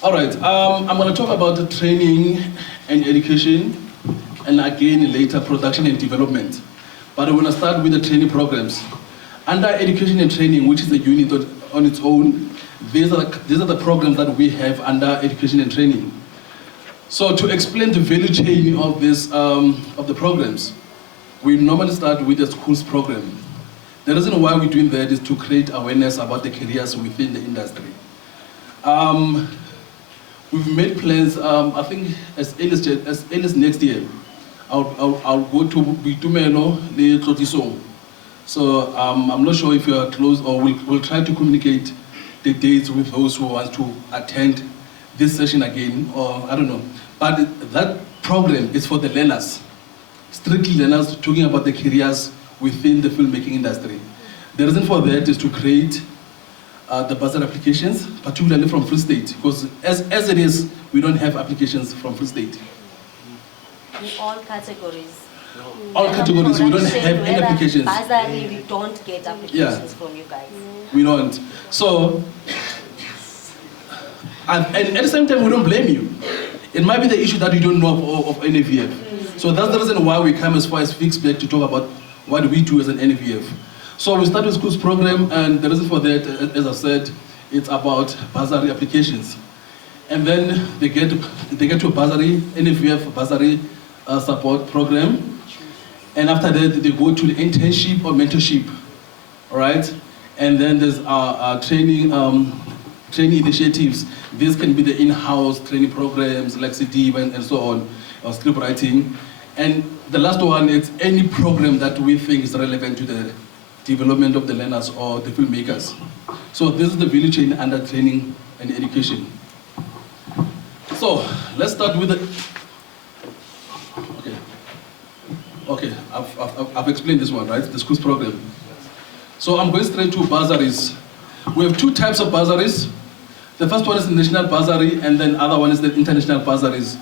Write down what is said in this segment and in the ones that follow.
All right, I'm going to talk about the training and education, and again later production and development. But I want to start with the training programs. Under education and training, which is a unit on its own, these are the programs that we have under education and training. So to explain the value chain of this of the programs, we normally start with the schools program. The reason why we're doing that is to create awareness about the careers within the industry. We've made plans, I think as early as next year, I'll go to Bitumelo, le Tlotisong. So I'm not sure if you are close, or we'll try to communicate the dates with those who want to attend this session again, or I don't know. But that program is for the learners, strictly learners, talking about the careers within the filmmaking industry. The reason for that is to create the bursary applications, particularly from Free State, because as it is, we don't have applications from Free State. In all categories. All categories, we don't have any applications. Bursary, we don't get applications from you guys. We don't. So, and at the same time, we don't blame you. It might be the issue that you don't know of NFVF. So that's the reason why we come as far as Fixback to talk about what we do as an NFVF. So we start with schools program, and the reason for that, as I said, it's about bursary applications. And then they get to a bursary, NFVF bursary support program. And after that, they go to the internship or mentorship, all right? And then there's our training initiatives. These can be the in-house training programs like CD and so on, or script writing. And the last one is any program that we think is relevant to the development of the learners or the filmmakers. So this is the value chain under training and education. So let's start with the, okay, I've explained this one, right? The schools program. So I'm going straight to bursaries. We have two types of bursaries. The first one is the national bursary, and then the other one is the international bursaries.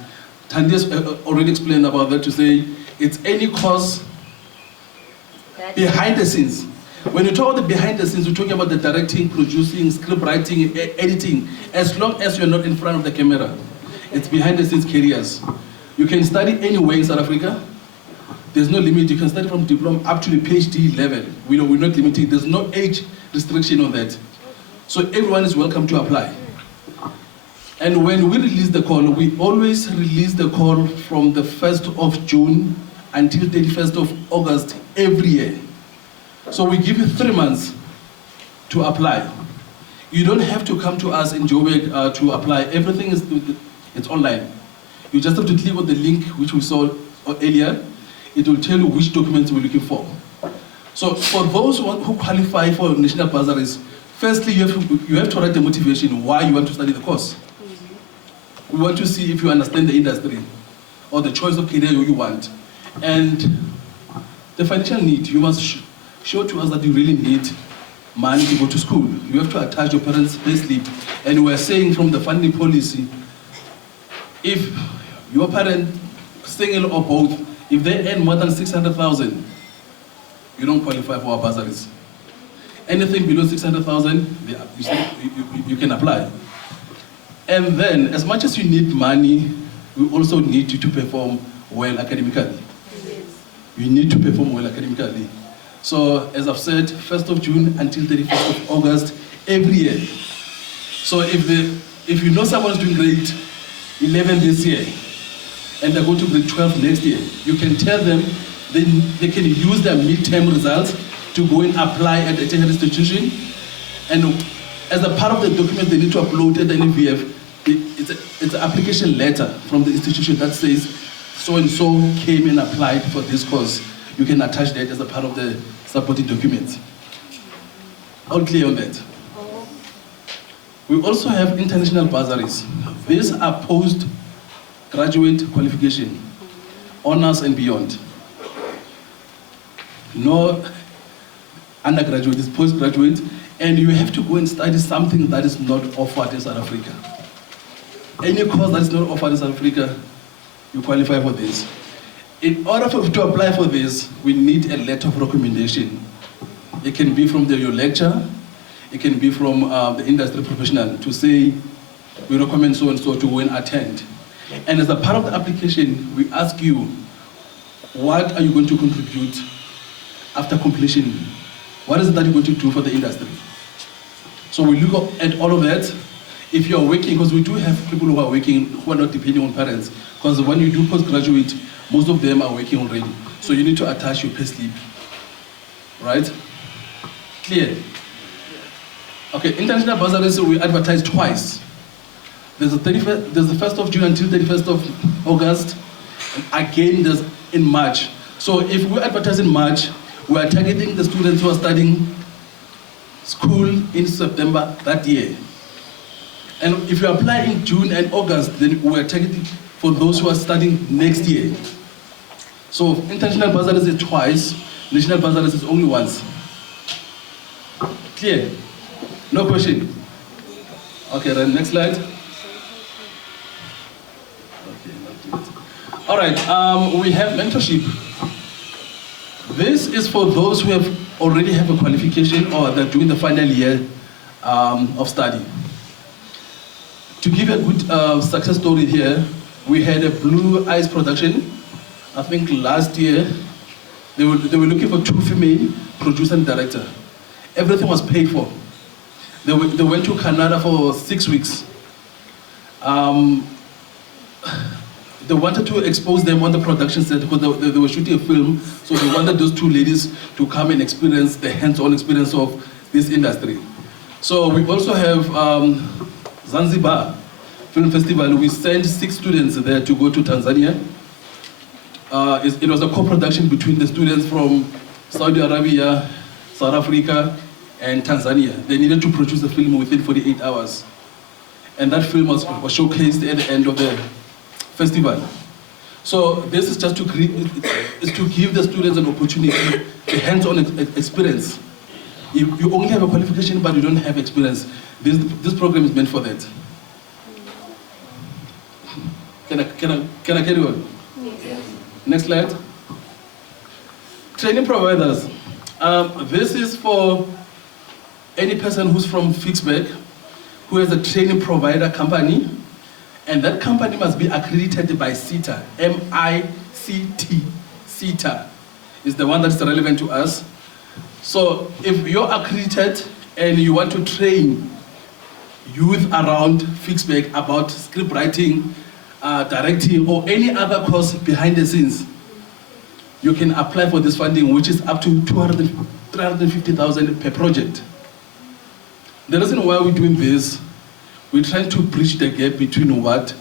Tandi's already explained about that to say it's any course behind the scenes. When you talk about the behind the scenes, we're talking about the directing, producing, script writing, editing. As long as you're not in front of the camera, it's behind the scenes careers. You can study anywhere in South Africa. There's no limit. You can study from diploma up to the PhD level. We're not limiting. There's no age restriction on that. So everyone is welcome to apply. And when we release the call, we always release the call from the 1st of June until 31st of August every year. So we give you 3 months to apply. You don't have to come to us in Joburg to apply. Everything it's online. You just have to click on the link which we saw earlier. It will tell you which documents we're looking for. So for those who qualify for national bursaries, firstly you have to write the motivation why you want to study the course. We want to see if you understand the industry or the choice of career you want. And the financial need, you must show to us that you really need money to go to school. You have to attach your parents' payslip. And we're saying from the funding policy, if your parent, single or both, if they earn more than 600,000, you don't qualify for our bursaries. Anything below 600,000, you can apply. And then, as much as you need money, we also need you to perform well academically. You need to perform well academically. So, as I've said, 1st of June until 31st of August, every year. So if you know someone's doing grade 11 this year, and they're going to grade 12 next year, you can tell them they can use their midterm results to go and apply at a tertiary institution. And as a part of the document they need to upload at the NFVF, it's an application letter from the institution that says so-and-so came and applied for this course. You can attach that as a part of the supporting documents. All clear on that? We also have international bursaries. These are post-graduate qualification, honors and beyond. No undergraduate, it's postgraduate, and you have to go and study something that is not offered in South Africa. Any course that is not offered in South Africa, you qualify for this. In order to apply for this, we need a letter of recommendation. It can be from your lecturer, it can be from the industry professional to say, we recommend so and so to go and attend. And as a part of the application, we ask you, what are you going to contribute after completion? What is it that you're going to do for the industry? So we look at all of that. If you're working, because we do have people who are working who are not depending on parents, because when you do postgraduate, most of them are working already. So you need to attach your payslip, right? Clear? Okay, international bursaries we advertise twice. There's the 1st of June until 31st of August. And again, there's in March. So if we advertise in March, we are targeting the students who are studying school in September that year. And if you apply in June and August, then we are targeting for those who are studying next year. So international bursaries is twice, national bursaries is only once. Clear? No question? Okay, then next slide. Okay, not yet. All right, we have mentorship. This is for those who already have a qualification or they're doing the final year of study. To give a good success story here, we had a Blue Eyes production. I think last year, they were looking for 2 female producer and director. Everything was paid for. They went to Canada for 6 weeks. They wanted to expose them on the production set because they were shooting a film, so they wanted those 2 ladies to come and experience the hands-on experience of this industry. So we also have Zanzibar Film Festival. We sent 6 students there to go to Tanzania. It was a co-production between the students from Saudi Arabia, South Africa, and Tanzania. They needed to produce a film within 48 hours. And that film was showcased at the end of the festival. So this is just to give the students an opportunity, a hands-on experience. If you only have a qualification but you don't have experience, this program is meant for that. Can I carry on? Yes. Next slide. Training providers. This is for any person who's from Fixback, who has a training provider company, and that company must be accredited by CETA, M-I-C-T, CETA is the one that's relevant to us. So if you're accredited and you want to train youth around Fixback about script writing, directing, or any other course behind the scenes, you can apply for this funding, which is up to 350,000 per project. The reason why we're doing this, we're trying to bridge the gap between what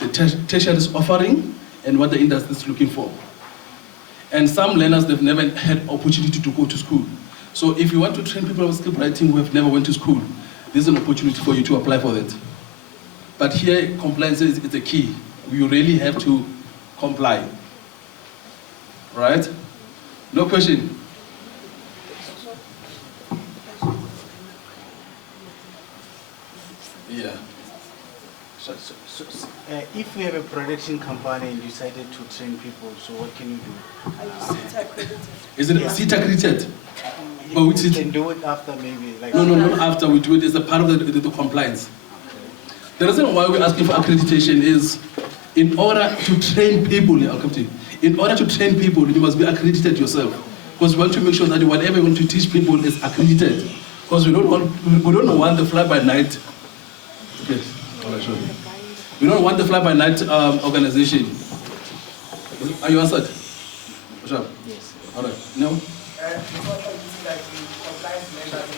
the tertiary is offering and what the industry is looking for. And some learners, they've never had opportunity to go to school. So if you want to train people with script writing who have never went to school, this is an opportunity for you to apply for that. But here, compliance is the key. You really have to comply. Right? No question? Yeah. So, if we have a production company and decided to train people, so what can you do? Are you CETA accredited? Is it CETA accredited? But We which is, can do it after maybe. Like no, not after we do it. It's a part of the compliance. The reason why we're asking for accreditation is in order to train people, I'll come to you. In order to train people, you must be accredited yourself. Because we want to make sure that whatever you want to teach people is accredited. Because we don't want the fly-by-night. Okay, all right, sure. We don't want the fly-by-night organization. Are you answered? Sure. yes. All right. No? Before using like the compliance measures,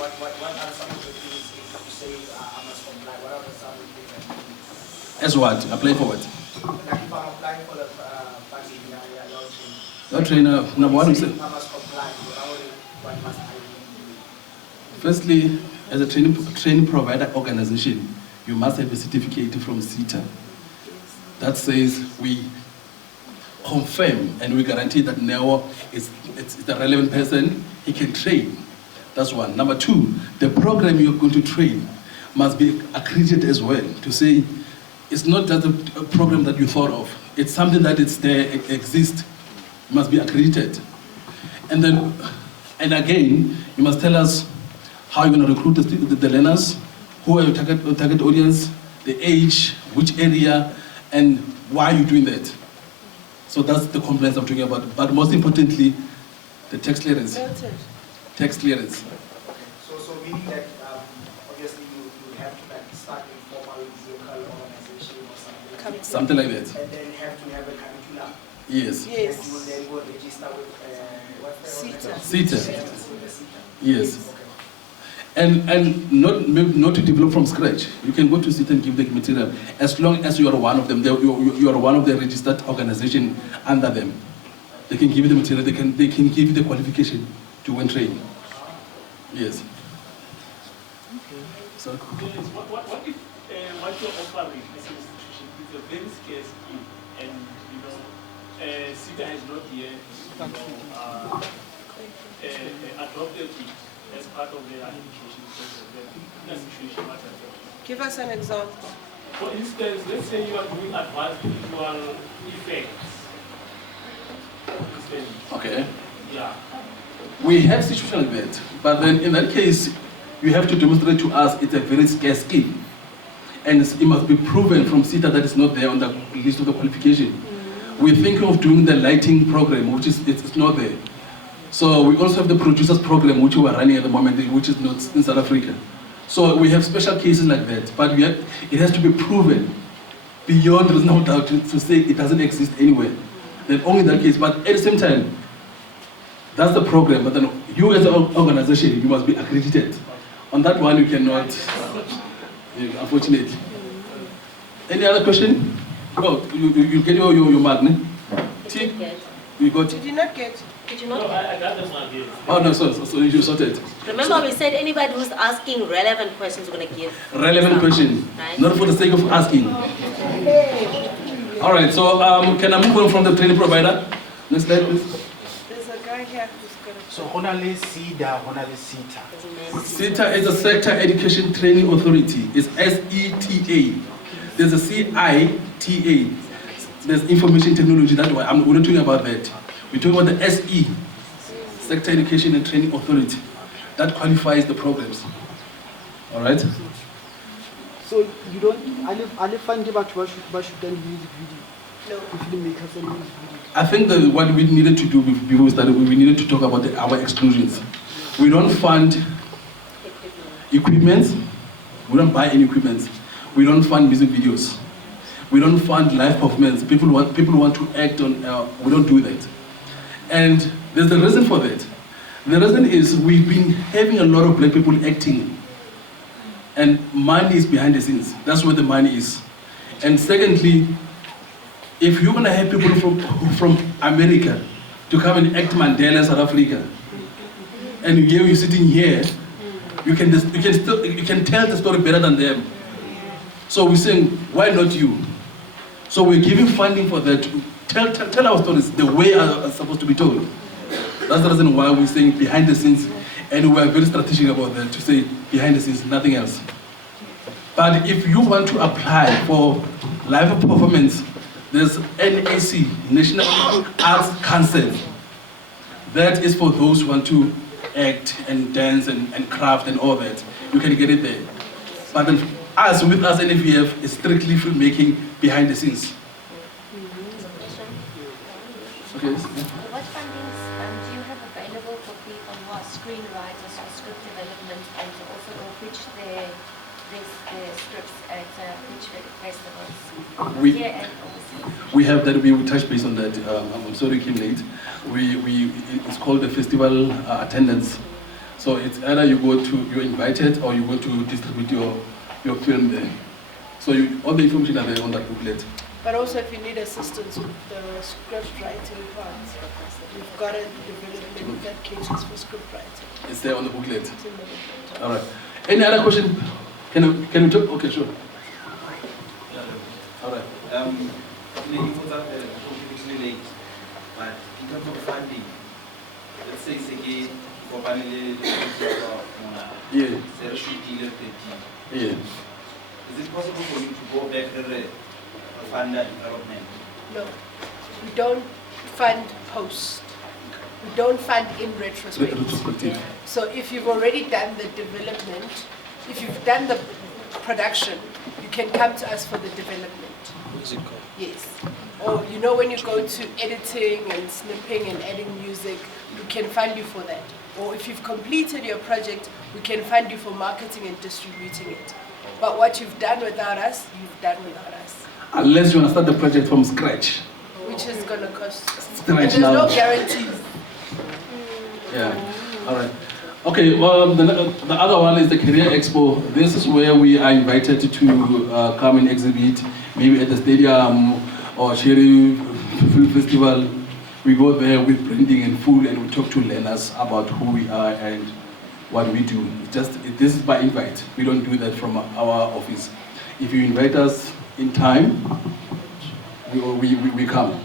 what are some of the things if you say I must comply? What are some of the things? As what? Apply for what? Like if I'm applying for the funding, launching. Not trainer. Number one, I must comply. What must I do? firstly, as a training provider organization, you must have a certificate from CETA that says we confirm and we guarantee that Neo is the relevant person, he can train. That's one. Number two, the program you're going to train must be accredited as well, to say it's not just a program that you thought of, it's something that is there, it exists, it must be accredited. And again, you must tell us how you're going to recruit the learners, who are your target audience, the age, which area, and why you're doing that. So that's the compliance I'm talking about. But most importantly, the tax clearance. Noted. Tax clearance. So meaning that obviously you have to like start a formal local organization or something. Something like that. And then have to have a curriculum. Yes. Yes. And you will then go register with what's the CETA. organization? CETA. CETA. Yes. Okay. And not to develop from scratch. You can go to sit and give the material as long as you are one of them. You are one of the registered organization under them. They can give you the material. They can give you the qualification to win training. Yes. So. What if what you're offering as an institution is a very scarce skill, and CETA has not yet adopted it as part of their application situation? Give us an example. For instance, let's say you are doing advanced visual effects. Okay. Yeah. We have situations like that, but then in that case, you have to demonstrate to us it's a very scarce skill, and it must be proven from CETA that it's not there on the list of the qualification. We're thinking of doing the lighting program, which is it's not there. So we also have the producers program, which we are running at the moment, which is not in South Africa. So we have special cases like that, but it has to be proven beyond reasonable doubt to say it doesn't exist anywhere. Then only in that case, but at the same time, that's the program, but then you as an organization, you must be accredited. On that one, you cannot, unfortunately. Any other question? Oh, you get your mark, ne? Did you get? You got Did you not get? Did you No, not get? I got the one here. Oh no, so you sorted. Remember we said anybody who's asking relevant questions we're going to give. Relevant question, Right. not for the sake of asking. All right, so can I move on from the training provider? Next slide, please. There's a guy here who's got a... So honale SIDA, honale CETA. CETA is a Sector Education Training Authority. It's SETA. There's a CITA. There's information technology. That's why we're not talking about that. We're talking about the SE, Sector Education and Training Authority. That qualifies the programs. All right? So you don't, alle fund batho ba shootang music video. No. Filmmakers and music video. I think that what we needed to do before we started, we needed to talk about our exclusions. We don't fund equipment. We don't buy any equipment. We don't fund music videos. We don't fund live performance. People want to act on. We don't do that. And there's a reason for that. The reason is we've been having a lot of black people acting, and money is behind the scenes. That's where the money is. And secondly, if you're gonna have people from America to come and act Mandela in South Africa, and you're sitting here, you can tell the story better than them. So we're saying, why not you? So we're giving funding for that. Tell our stories the way are supposed to be told. That's the reason why we're saying behind the scenes, and we're very strategic about that, to say behind the scenes, nothing else. But if you want to apply for live performance, there's NAC, National Arts Council. That is for those who want to act and dance and craft and all that. You can get it there. But then with us, NFVF is strictly filmmaking behind the scenes. Okay. What fundings do you have available for people who are screenwriters or script development, and also to pitch their scripts at pitch festivals We- here and overseas? We have that. We will touch base on that. I'm sorry, you came late. It's called the festival attendance. So it's either you're invited, or you go to distribute your film there. So all the information are there on that booklet. But also if you need assistance with the script writing part, we've got a development that caters for script writing. It's there on the booklet. It's in the booklet. All right. Any other question? Can we talk? Okay, sure. All right. You put up completely late, but in terms of funding, let's say again, for family, Yeah. Yeah. Is it possible for you to go back and fund that development? No, we don't fund post. We don't fund in retrospect. Retrospective. So if you've already done the development, if you've done the production, you can come to us for the development. Yes. Or you know when you go to editing and snipping and adding music, we can fund you for that. Or if you've completed your project, we can fund you for marketing and distributing it. But what you've done without us, you've done without us. Unless you want to start the project from scratch. Which is going to cost. Scratch There's now. no guarantees. Yeah, all right. Okay, well, the other one is the Career Expo. This is where we are invited to come and exhibit, maybe at the stadium or Sherry Film Festival. We go there with branding and food and we talk to learners about who we are and what we do. This is by invite. We don't do that from our office. If you invite us in time, we come.